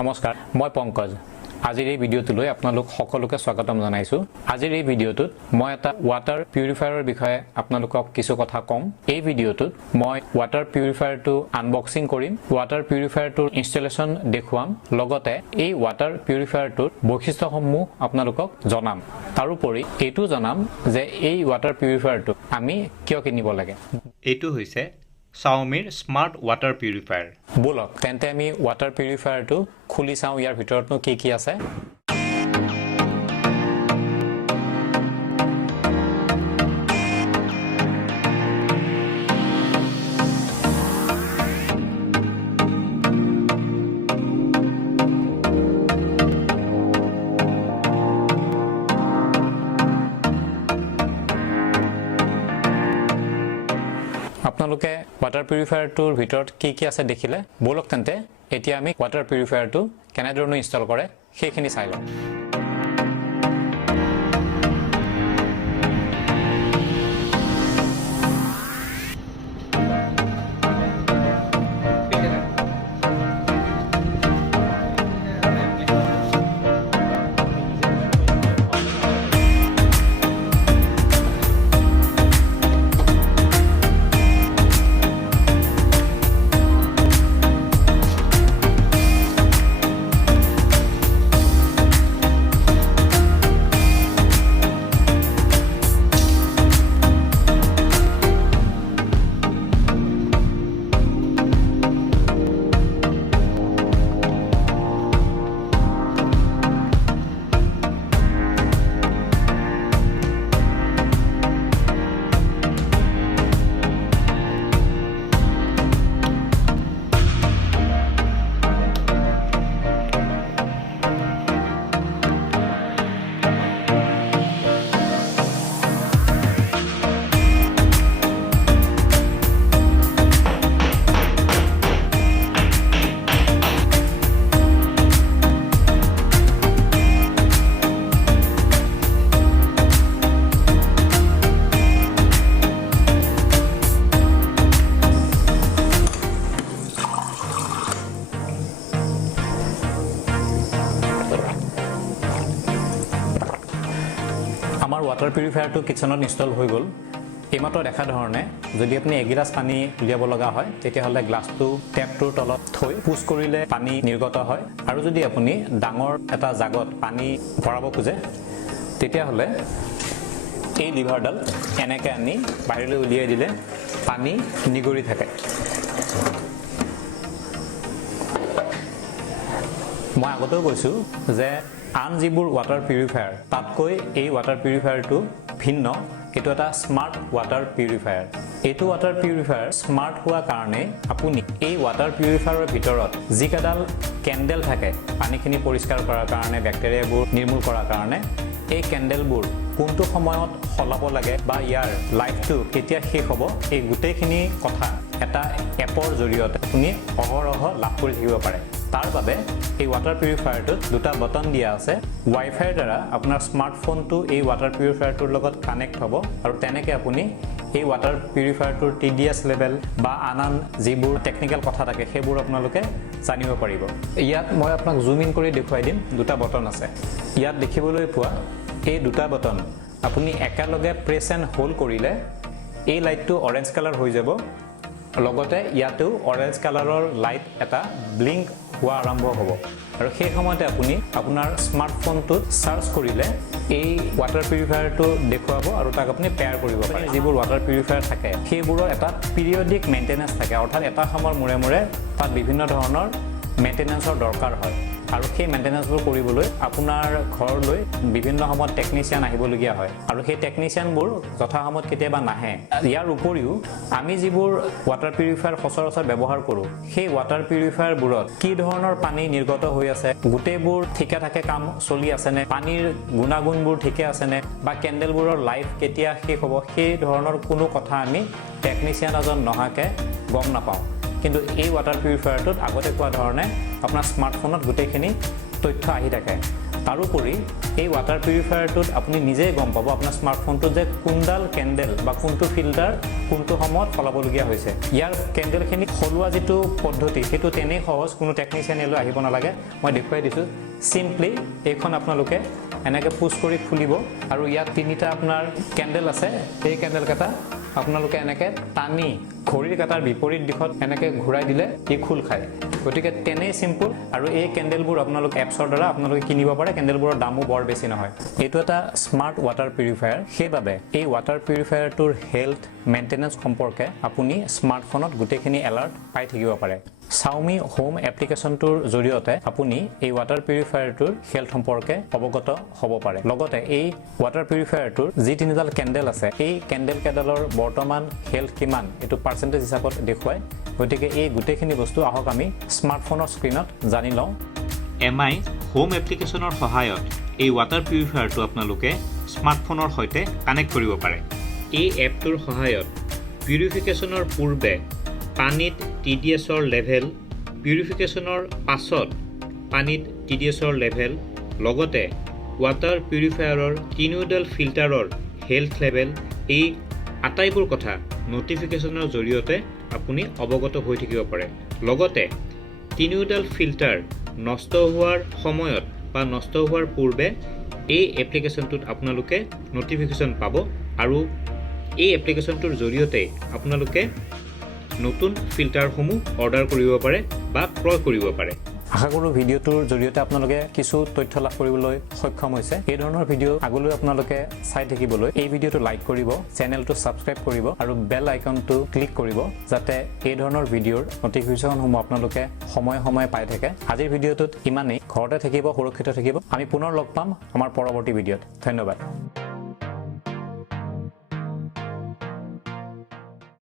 নমস্কাৰ মই পংকজ আজিৰ এই ভিডিঅ'টোলৈ আপোনালোক সকলোকে স্বাগতম জনাইছো আজিৰ এই ভিডিঅ'টোত মই এটা ওয়াটাৰ পিউৰিফায়াৰৰ বিষয়ে আপোনালোকক কিছু কথা কম এই ভিডিঅ'টোত মই ওয়াটাৰ পিউৰিফায়াৰটো আনবক্সিং কৰিম ওয়াটাৰ পিউৰিফায়াৰটোৰ ইনষ্টলেচন দেখুৱাম লগতে এই ওয়াটাৰ পিউৰিফায়াৰটোৰ বৈশিষ্ট্যসমূহ আপোনালোকক জনাম তাৰোপৰি এইটো জনাম যে এই ওয়াটাৰ পিউৰিফায়াৰটো আমি কিয় কিনিব লাগে এইটো হৈছে Xiaomiৰ স্মাৰ্ট ওয়াটাৰ পিউৰিফায়াৰ বলক তেন্তে আমি ওয়াটাৰ পিউৰিফায়াৰটো খুলি চাওঁ ইয়াৰ ভিতৰতনো কি আছে আপোনালোকে ওয়াটাৰ পিউৰিফায়াৰটোৰ ভিতৰত কি আছে দেখিলে বলক তেন্তে এতিয়া আমি ওয়াটাৰ পিউৰিফায়াৰটো কেনেদৰে ইনষ্টল কৰে সেইখিনি চাই লওঁ আমাৰ ওয়াটাৰ পিউৰিফায়াৰটো কিচেনত ইনষ্টল হৈ গ'ল এইমাত্ৰ দেখা ধৰণে যদি আপুনি এগিলাছ পানী উলিয়াব লগা হয় তেতিয়াহ'লে গ্লাছটো টেপটোৰ তলত থৈ পুছ কৰিলে পানী নিৰ্গত হয় আৰু যদি আপুনি ডাঙৰ এটা জাগত পানী ভৰাব খোজে তেতিয়াহ'লে এই লিভাৰডাল এনেকৈ আনি বাহিৰলৈ উলিয়াই দিলে পানী নিগৰি থাকে মই আগতেও কৈছোঁ যে আন যিবোৰ ওয়াটাৰ পিউৰিফায়াৰ তাতকৈ এই ওয়াটাৰ পিউৰিফায়াৰটো ভিন্ন এইটো এটা স্মাৰ্ট ওয়াটাৰ পিউৰিফায়াৰ এইটো ওয়াটাৰ পিউৰিফায়াৰ স্মাৰ্ট হোৱা কাৰণে আপুনি এই ওয়াটাৰ পিউৰিফায়াৰৰ ভিতৰত যিকেইডাল কেণ্ডেল থাকে পানীখিনি পৰিষ্কাৰ কৰাৰ কাৰণে বেক্টেৰিয়াবোৰ নিৰ্মূল কৰাৰ কাৰণে এই কেণ্ডেলবোৰ কোনটো সময়ত সলাব লাগে বা ইয়াৰ লাইফটো কেতিয়া শেষ হ'ব এই গোটেইখিনি কথা এটা এপৰ জৰিয়তে আপুনি অহৰহ লাভ কৰি থাকিব পাৰে তাৰ বাবে এই ওয়াটাৰ পিউৰিফায়াৰটোত দুটা বটন দিয়া আছে ৱাইফাইৰ দ্বাৰা আপোনাৰ স্মাৰ্টফোনটো এই ওয়াটাৰ পিউৰিফায়াৰটোৰ লগত কানেক্ট হ'ব আৰু তেনেকৈ আপুনি এই ওয়াটাৰ পিউৰিফায়াৰটোৰ TDS লেভেল বা আন যিবোৰ টেকনিক্যাল কথা থাকে সেইবোৰ আপোনালোকে জানিব পাৰিব ইয়াত মই আপোনাক জুম ইন কৰি দেখুৱাই দিম দুটা বটন আছে ইয়াত দেখিবলৈ পোৱা এই দুটা বটন আপুনি একেলগে প্ৰেছ এণ্ড হোল্ড কৰিলে এই লাইটটো অৰেঞ্জ কালাৰ হৈ যাব লগতে ইয়াতো অৰেঞ্জ কালাৰৰ লাইট এটা ব্লিংক হোৱা আৰম্ভ হ'ব আৰু সেই সময়তে আপুনি আপোনাৰ স্মাৰ্টফোনটোত চাৰ্জ কৰিলে এই ওয়াটাৰ পিউৰিফায়াৰটো দেখুৱাব আৰু তাক আপুনি পেয়াৰ কৰিব পাৰে যিবোৰ ওয়াটাৰ পিউৰিফায়াৰ থাকে সেইবোৰৰ এটা পিৰিয়ডিক মেইনটেনেন্স থাকে অৰ্থাৎ এটা সময়ৰ মূৰে মূৰে তাত বিভিন্ন ধৰণৰ মেইনটেনেন্সৰ দৰকাৰ হয় আৰু সেই মেইনটেনেন্সবোৰ কৰিবলৈ আপোনাৰ ঘৰলৈ বিভিন্ন সময়ত টেকনিচিয়ান আহিবলগীয়া হয় আৰু সেই টেকনিচিয়ানবোৰ যথাসময়ত কেতিয়াবা নাহে ইয়াৰ উপৰিও আমি যিবোৰ ওয়াটাৰ পিউৰিফায়াৰ সচৰাচৰ ব্যৱহাৰ কৰোঁ সেই ওয়াটাৰ পিউৰিফায়াৰবোৰত কি ধৰণৰ পানী নিৰ্গত হৈ আছে গোটেইবোৰ ঠিকে থাকে কাম চলি আছেনে পানীৰ গুণাগুণবোৰ ঠিকে আছেনে বা কেণ্ডেলবোৰৰ লাইফ কেতিয়া শেষ হ'ব সেই ধৰণৰ কোনো কথা আমি টেকনিচিয়ান এজন নহাকে গম নাপাওঁ কিন্তু এই ওয়াটাৰ পিউৰিফায়াৰটোত আগতে কোৱা ধৰণে আপোনাৰ স্মাৰ্টফোনত গোটেইখিনি তথ্য আহি থাকে তাৰোপৰি এই ৱাটাৰ পিউৰিফায়াৰটোত আপুনি নিজেই গম পাব আপোনাৰ স্মাৰ্টফোনটোত যে কোনডাল কেণ্ডেল বা কোনটো ফিল্টাৰ কোনটো সময়ত সলাবলগীয়া হৈছে। ইয়াৰ কেণ্ডেলখিনি সলোৱা যিটো পদ্ধতি সেইটো তেনেই সহজ, কোনো টেকনিচিয়ানে লৈ আহিব নালাগে, মই দেখুৱাই দিছোঁ। চিম্পলি এইখন আপোনালোকে এনেকৈ পুছ কৰি খুলিব আৰু ইয়াত তিনিটা আপোনাৰ কেণ্ডেল আছে। এই কেণ্ডেলকেইটা আপোনালোকে এনেকৈ টানি ঘড়ীৰ কাটাৰ বিপৰীত দিশত এনেকৈ ঘূৰাই দিলে ই খোল খায়। গতিকে তেনেই চিম্পল আৰু এই কেণ্ডেলবোৰ আপোনালোকে এপছৰ দ্বাৰা আপোনালোকে কিনিব পাৰে। কেণ্ডেলবোৰৰ দামো বৰ বেছি নহয়। এইটো এটা স্মাৰ্ট ৱাটাৰ পিউৰিফায়াৰ, সেইবাবে এই ৱাটাৰ পিউৰিফায়াৰটোৰ হেল্থ মেইনটেনেন্স সম্পৰ্কে আপুনি স্মাৰ্টফোনত গোটেইখিনি এলাৰ্ট পাই থাকিব পাৰে। Xiaomi হোম এপ্লিকেশ্যনটোৰ জৰিয়তে আপুনি এই ৱাটাৰ পিউৰিফায়াৰটোৰ হেল্থ সম্পৰ্কে অৱগত হ'ব পাৰে। লগতে এই ৱাটাৰ পিউৰিফায়াৰটোৰ যি তিনিডাল কেণ্ডেল আছে এই কেণ্ডেল কেইডালৰ বৰ্তমান হেল্থ কিমান এইটো পাৰ্চেণ্টেজ হিচাপত দেখুৱায়। গতিকে এই গোটেইখিনি বস্তু আহক আমি স্মাৰ্টফোনৰ স্ক্ৰীণত জানি লওঁ। MI হোম এপ্লিকেশ্যনৰ সহায়ত এই ৱাটাৰ পিউৰিফায়াৰটো আপোনালোকে স্মাৰ্টফোনৰ সৈতে কানেক্ট কৰিব পাৰে। এই এপটোৰ সহায়ত পিউৰিফিকেশ্যনৰ পূৰ্বে পানীত TDSৰ লেভেল, পিউৰিফিকেশ্যনৰ পাছত পানীত TDSৰ লেভেল, লগতে ৱাটাৰ পিউৰিফায়াৰৰ তিনিওডাল ফিল্টাৰৰ হেল্থ লেভেল, এই আটাইবোৰ কথা নটিফিকেশ্যনৰ জৰিয়তে আপুনি অৱগত হৈ থাকিব পাৰে। লগতে তিনিওডাল ফিল্টাৰ নষ্ট হোৱাৰ সময়ত বা নষ্ট হোৱাৰ পূৰ্বে এই এপ্লিকেশ্যনটোত আপোনালোকে নটিফিকেশ্যন পাব আৰু এই এপ্লিকেশ্যনটোৰ জৰিয়তে আপোনালোকে নতুন ফিল্টাৰসমূহ অৰ্ডাৰ কৰিব পাৰে বা ক্ৰয় কৰিব পাৰে। আশা কৰোঁ ভিডিঅ'টোৰ জৰিয়তে আপোনালোকে কিছু তথ্য লাভ কৰিবলৈ সক্ষম হৈছে। এই ধৰণৰ ভিডিঅ' আগলৈ আপোনালোকে চাই থাকিবলৈ এই ভিডিঅ'টো লাইক কৰিব, চেনেলটো ছাবস্ক্ৰাইব কৰিব আৰু বেল আইকনটো ক্লিক কৰিব, যাতে এই ধৰণৰ ভিডিঅ'ৰ নটিফিকেশ্যনসমূহ আপোনালোকে সময়ে সময়ে পাই থাকে। আজিৰ ভিডিঅ'টোত ইমানেই। ঘৰতে থাকিব, সুৰক্ষিত থাকিব। আমি পুনৰ লগ পাম আমাৰ পৰৱৰ্তী ভিডিঅ'ত। ধন্যবাদ।